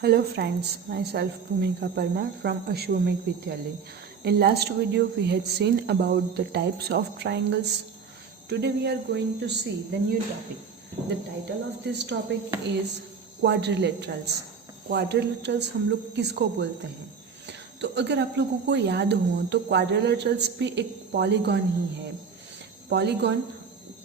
Hello friends, myself Bhumika Parmar from Ashwamedh Vidyalaya. In last video we had seen about the types of triangles. Today we are going to see the new topic. The title of this topic is quadrilaterals. Quadrilaterals हम लोग किसको बोलते हैं? तो अगर आप लोगों को याद हो तो quadrilaterals भी एक पॉलीगॉन ही है. पॉलीगॉन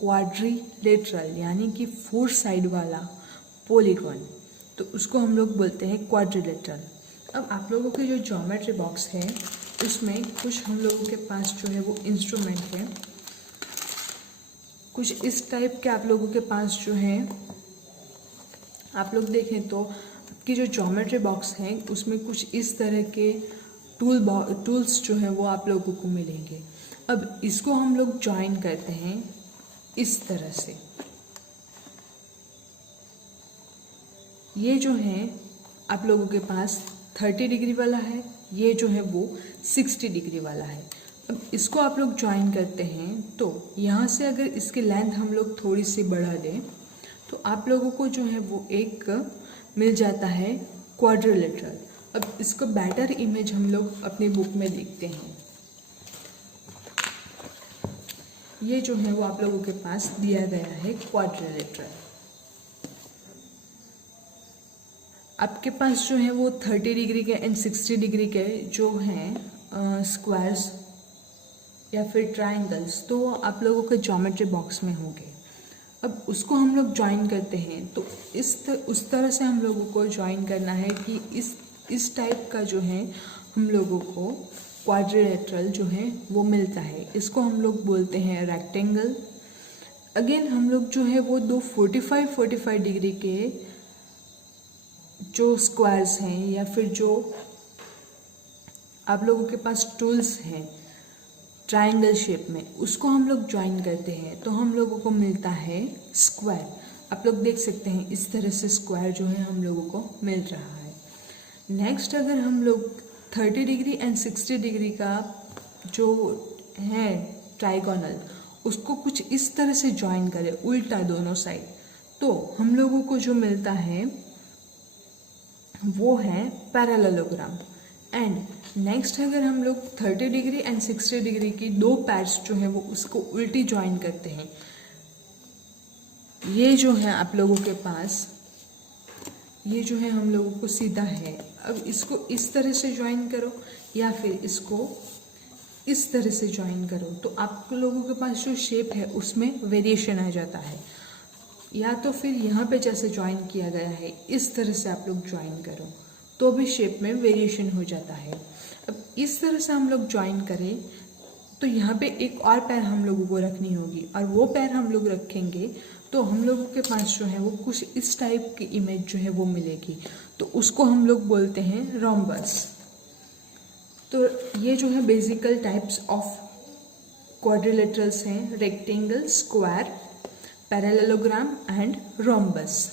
क्वाड्रिलेटरल यानी कि 4 साइड वाला पॉलीगॉन, तो उसको हम लोग बोलते हैं क्वाड्रिलेटरल. अब आप लोगों के जो ज्योमेट्री बॉक्स है उसमें कुछ हम लोगों के पास जो है वो इंस्ट्रूमेंट है, कुछ इस टाइप के आप लोगों के पास जो है. आप लोग देखें तो आपकी जो ज्योमेट्री बॉक्स है उसमें कुछ इस तरह के टूल्स जो है वो आप लोगों को मिलेंगे. अब इसको हम लोग ज्वाइन करते हैं इस तरह से. ये जो है आप लोगों के पास 30 डिग्री वाला है, ये जो है वो 60 डिग्री वाला है. अब इसको आप लोग ज्वाइन करते हैं तो यहाँ से अगर इसकी लेंथ हम लोग थोड़ी सी बढ़ा दें तो आप लोगों को जो है वो एक मिल जाता है क्वाड्रिलेटरल. अब इसको बेटर इमेज हम लोग अपनी बुक में देखते हैं. ये जो है वो आप लोगों के पास दिया गया है क्वाड्रिलेटरल. आपके पास जो है वो 30 डिग्री के एंड 60 डिग्री के जो हैं स्क्वायर्स या फिर ट्राइंगल्स, तो आप लोगों के ज्योमेट्री बॉक्स में होंगे. अब उसको हम लोग ज्वाइन करते हैं तो उस तरह से हम लोगों को ज्वाइन करना है कि इस टाइप का जो है हम लोगों को क्वाड्रिलेटरल जो है वो मिलता है. इसको हम लोग बोलते हैं रेक्टेंगल. अगेन हम लोग जो है वो दो 45 डिग्री के जो स्क्वायर्स हैं या फिर जो आप लोगों के पास टूल्स हैं ट्रायंगल शेप में, उसको हम लोग ज्वाइन करते हैं तो हम लोगों को मिलता है स्क्वायर. आप लोग देख सकते हैं इस तरह से स्क्वायर जो है हम लोगों को मिल रहा है. नेक्स्ट अगर हम लोग 30 डिग्री एंड 60 डिग्री का जो है ट्राइगोनल, उसको कुछ इस तरह से ज्वाइन करें उल्टा दोनों साइड, तो हम लोगों को जो मिलता है वो है पैरेललोग्राम. एंड नेक्स्ट अगर हम लोग 30 डिग्री एंड 60 डिग्री की दो पैड्स जो है वो उसको उल्टी ज्वाइन करते हैं, ये जो है आप लोगों के पास, ये जो है हम लोगों को सीधा है. अब इसको इस तरह से ज्वाइन करो या फिर इसको इस तरह से ज्वाइन करो तो आप लोगों के पास जो शेप है उसमें वेरिएशन आ जाता है. या तो फिर यहाँ पे जैसे ज्वाइन किया गया है इस तरह से आप लोग ज्वाइन करो तो भी शेप में वेरिएशन हो जाता है. अब इस तरह से हम लोग ज्वाइन करें तो यहाँ पे एक और पैर हम लोगों को रखनी होगी, और वो पैर हम लोग रखेंगे तो हम लोगों के पास जो है वो कुछ इस टाइप की इमेज जो है वो मिलेगी. तो उसको हम लोग बोलते हैं रोम्बस. तो ये जो है बेसिकल टाइप्स ऑफ क्वाड्रिलेटरल्स हैं, rectangle, square, parallelogram and rhombus.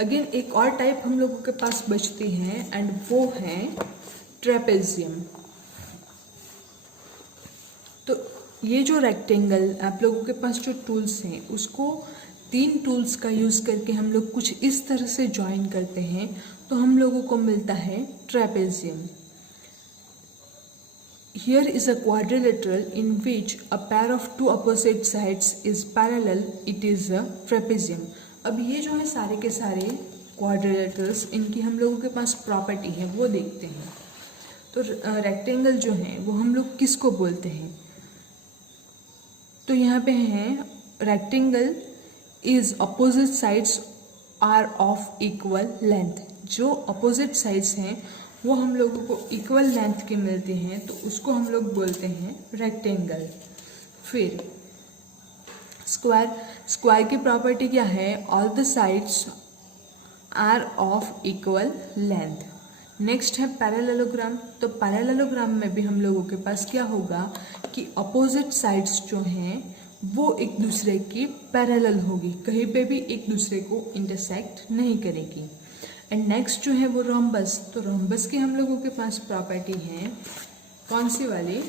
Again एक और टाइप हम लोगों के पास बचती है एंड वो है ट्रेपेजियम. तो ये जो रेक्टेंगल आप लोगों के पास जो टूल्स हैं उसको 3 टूल्स का यूज़ करके हम लोग कुछ इस तरह से ज्वाइन करते हैं तो हम लोगों को मिलता है trapezium. Here is a quadrilateral in which a pair of two opposite sides is parallel. It is a trapezium. अब ये जो है सारे के सारे क्वाड्रिलेटरल्स, इनकी हम लोगों के पास प्रॉपर्टी है वो देखते हैं. तो रेक्टेंगल जो है वो हम लोग किसको बोलते हैं, तो यहाँ पे हैं rectangle is opposite sides are of equal length. जो अपोजिट साइड्स हैं वो हम लोगों को इक्वल लेंथ के मिलते हैं तो उसको हम लोग बोलते हैं रेक्टेंगल. फिर स्क्वायर की प्रॉपर्टी क्या है, all the sides are of equal length. Next है पैरेललोग्राम. तो पैरेललोग्राम में भी हम लोगों के पास क्या होगा कि अपोजिट साइड्स जो हैं वो एक दूसरे की पैरेलल होगी, कहीं पे भी एक दूसरे को इंटरसेक्ट नहीं करेगी. एंड नेक्स्ट जो है वो रोम्बस. तो रोम्बस की हम लोगों के पास प्रॉपर्टी है कौन सी वाली,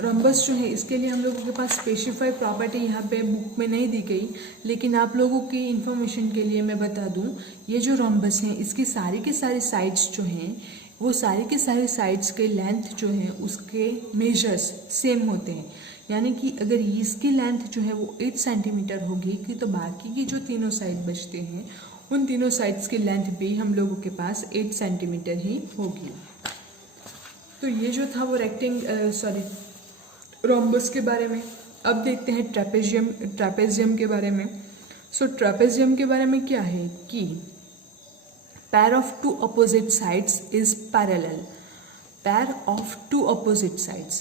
रम्बस जो है इसके लिए हम लोगों के पास स्पेसिफाई प्रॉपर्टी यहाँ पे बुक में नहीं दी गई, लेकिन आप लोगों की इन्फॉर्मेशन के लिए मैं बता दूँ, ये जो रम्बस हैं इसकी सारी के सारी साइड्स जो हैं वो सारी के सारी साइड्स के लेंथ जो है उसके मेजर्स सेम होते हैं। यानी कि अगर इसकी लेंथ जो है वो 8 सेंटीमीटर होगी कि तो बाकी की जो तीनों साइड बचते हैं उन तीनों साइड्स की लेंथ भी हम लोगों के पास 8 सेंटीमीटर ही होगी। तो ये जो था वो रोम्बस के बारे में। अब देखते हैं ट्रेपेजियम के बारे में। सो ट्रेपेजियम के बारे में क्या है कि pair of two opposite sides is parallel। pair of two opposite sides,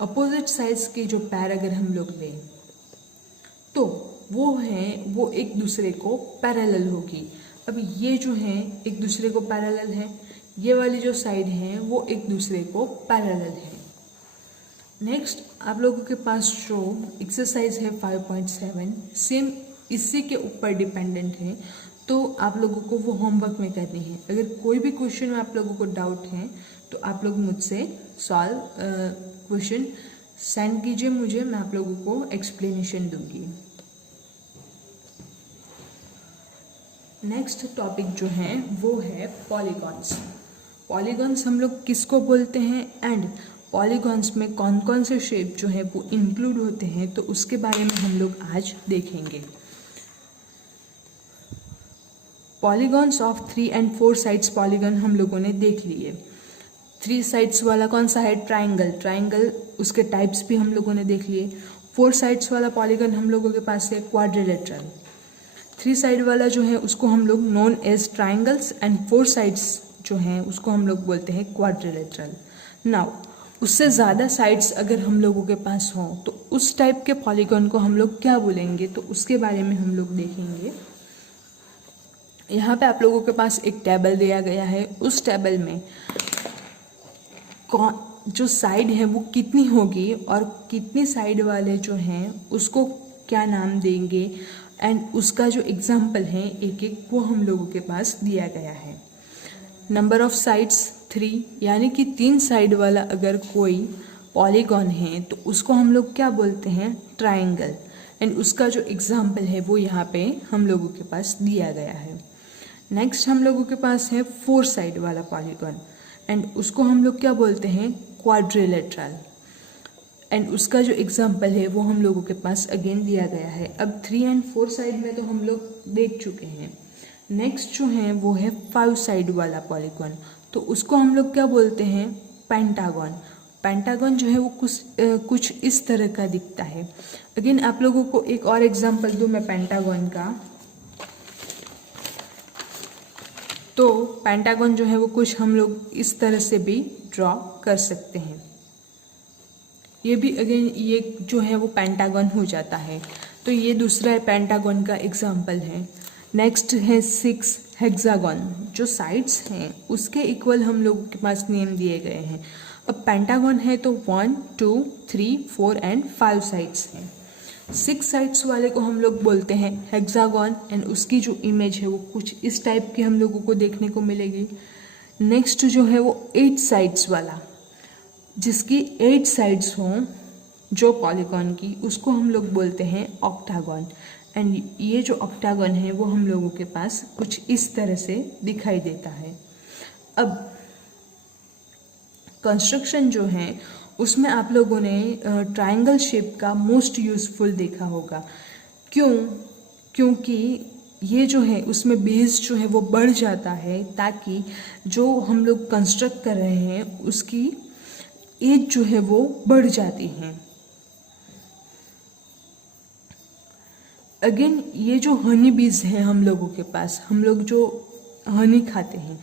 opposite sides के जो पैर अगर हम लोग लें तो वो एक दूसरे को पैरेलल होगी। अब ये जो है एक दूसरे को पैरेलल है, ये वाली जो साइड है वो एक दूसरे को पैरेलल है। नेक्स्ट आप लोगों के पास जो एक्सरसाइज है 5.7 सेम इसी के ऊपर डिपेंडेंट है, तो आप लोगों को वो होमवर्क में करनी है। अगर कोई भी क्वेश्चन में आप लोगों को डाउट है तो आप लोग मुझसे सॉल्व क्वेश्चन सेंड कीजिए मुझे, मैं आप लोगों को एक्सप्लेनेशन दूंगी। नेक्स्ट टॉपिक जो है वो है पॉलीगॉन्स। पॉलीगॉन्स हम लोग किसको बोलते हैं एंड पॉलीगॉन्स में कौन कौन से शेप जो है वो इंक्लूड होते हैं, तो उसके बारे में हम लोग आज देखेंगे। Polygons of 3 and 4 sides polygon हम लोगों ने देख लिए। 3 साइड्स वाला कौन सा है? ट्राइंगल, उसके टाइप्स भी हम लोगों ने देख लिए। 4 साइड्स वाला पॉलीगॉन हम लोगों के पास है क्वाड्रिलेटरल। 3 साइड वाला जो है उसको हम लोग known as triangles and 4 sides जो हैं उसको हम लोग बोलते हैं क्वाड्रिलेटरल। नाउ उससे ज़्यादा साइड्स अगर हम लोगों के पास हों तो उस टाइप के पॉलीगॉन को हम लोग क्या बोलेंगे, तो उसके बारे में हम लोग देखेंगे। यहाँ पे आप लोगों के पास एक टेबल दिया गया है, उस टेबल में जो साइड है वो कितनी होगी और कितनी साइड वाले जो हैं उसको क्या नाम देंगे एंड उसका जो एग्जाम्पल है एक एक वो हम लोगों के पास दिया गया है। नंबर ऑफ साइड्स 3, यानी कि 3 साइड वाला अगर कोई पॉलीगॉन है तो उसको हम लोग क्या बोलते हैं? ट्राइंगल। एंड उसका जो एग्जाम्पल है वो यहाँ पे हम लोगों के पास दिया गया है। नेक्स्ट हम लोगों के पास है 4 साइड वाला पॉलीगॉन एंड उसको हम लोग क्या बोलते हैं? क्वाड्रिलेटरल। एंड उसका जो एग्जाम्पल है वो हम लोगों के पास अगेन दिया गया है। अब 3 and 4 साइड में तो हम लोग देख चुके हैं। नेक्स्ट जो है वो है 5 साइड वाला पॉलीगॉन, तो उसको हम लोग क्या बोलते हैं? पेंटागन। पेंटागन जो है वो कुछ इस तरह का दिखता है। अगेन आप लोगों को एक और एग्जाम्पल दूँ मैं पेंटागन का, तो पेंटागन जो है वो कुछ हम लोग इस तरह से भी ड्रॉ कर सकते हैं। ये भी अगेन ये जो है वो पेंटागन हो जाता है। तो ये दूसरा पेंटागन का एग्जाम्पल है। नेक्स्ट है 6 हेक्सागन, जो साइड्स हैं उसके इक्वल हम लोगों के पास नेम दिए गए हैं। अब पेंटागन है तो 1, 2, 3, 4 एंड 5 साइड्स हैं। 6 साइड्स वाले को हम लोग बोलते हैं हेक्सागन एंड उसकी जो इमेज है वो कुछ इस टाइप की हम लोगों को देखने को मिलेगी। नेक्स्ट जो है वो 8 साइड्स वाला, जिसकी 8 साइड्स हों जो पॉलीगॉन की, उसको हम लोग बोलते हैं ऑक्टागन। एंड ये जो ऑक्टागन है वो हम लोगों के पास कुछ इस तरह से दिखाई देता है। अब कंस्ट्रक्शन जो है उसमें आप लोगों ने ट्रायंगल शेप का मोस्ट यूज़फुल देखा होगा। क्योंकि ये जो है उसमें बेस जो है वो बढ़ जाता है, ताकि जो हम लोग कंस्ट्रक्ट कर रहे हैं उसकी एज जो है वो बढ़ जाती है। अगेन ये जो हनी बीज है हम लोगों के पास, हम लोग जो हनी खाते हैं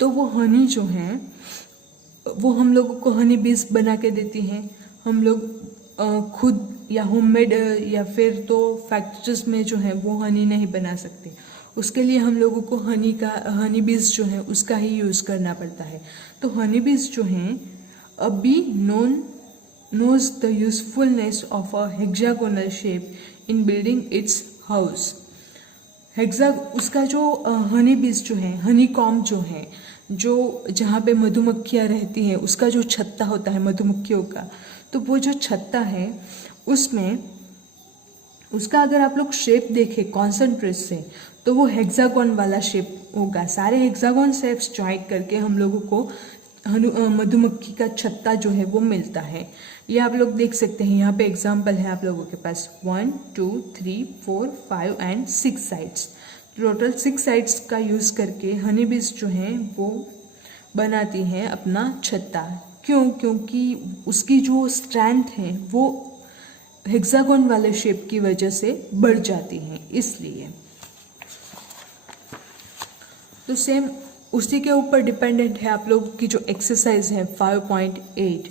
तो वो हनी जो है वो हम लोगों को हनी बीज बना के देती हैं। हम लोग खुद या होममेड या फिर तो फैक्ट्रीज में जो है वो हनी नहीं बना सकते। उसके लिए हम लोगों को हनी बीज जो है उसका ही यूज़ करना पड़ता है। तो हनी बीज जो हैं a bee knows the usefulness of a hexagonal shape in building its house। उसका जो हनी बीज जो है, हनी कॉम्ब जो है, जो जहाँ पे मधुमक्खियाँ रहती हैं उसका जो छत्ता होता है मधुमक्खियों का, तो वो जो छत्ता है उसमें उसका अगर आप लोग शेप देखें कॉन्सेंट्रेट से तो वो हेक्सागोन वाला शेप होगा। सारे हेक्सागोन शेप्स ज्वाइन करके हम लोगों को मधुमक्खी का छत्ता जो है वो मिलता है। ये आप लोग देख सकते हैं, यहाँ पे एग्जाम्पल है आप लोगों के पास 1 2 3 4 5 एंड 6 साइड्स। टोटल 6 साइड्स का यूज़ करके हनी बीज जो हैं वो बनाती हैं अपना छत्ता। क्यों? क्योंकि उसकी जो स्ट्रेंथ है वो हेक्सागोन वाले शेप की वजह से बढ़ जाती हैं, इसलिए। तो सेम उसी के ऊपर डिपेंडेंट है आप लोगों की जो एक्सरसाइज है 5.8,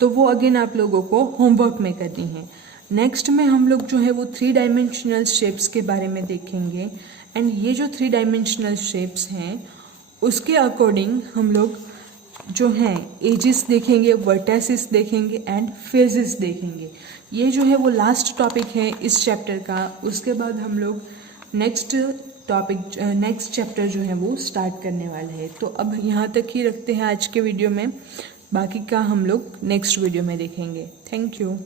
तो वो अगेन आप लोगों को होमवर्क में करनी है। नेक्स्ट में हम लोग जो है वो 3 डायमेंशनल शेप्स के बारे में देखेंगे। एंड ये जो 3 डायमेंशनल शेप्स हैं उसके अकॉर्डिंग हम लोग जो हैं एजेस देखेंगे, वर्टेसिस देखेंगे एंड फेजेस देखेंगे। ये जो है वो लास्ट टॉपिक है इस चैप्टर का। उसके बाद हम लोग नेक्स्ट चैप्टर जो है वो स्टार्ट करने वाले हैं। तो अब यहाँ तक ही रखते हैं आज के वीडियो में, बाकी का हम लोग नेक्स्ट वीडियो में देखेंगे। Thank you.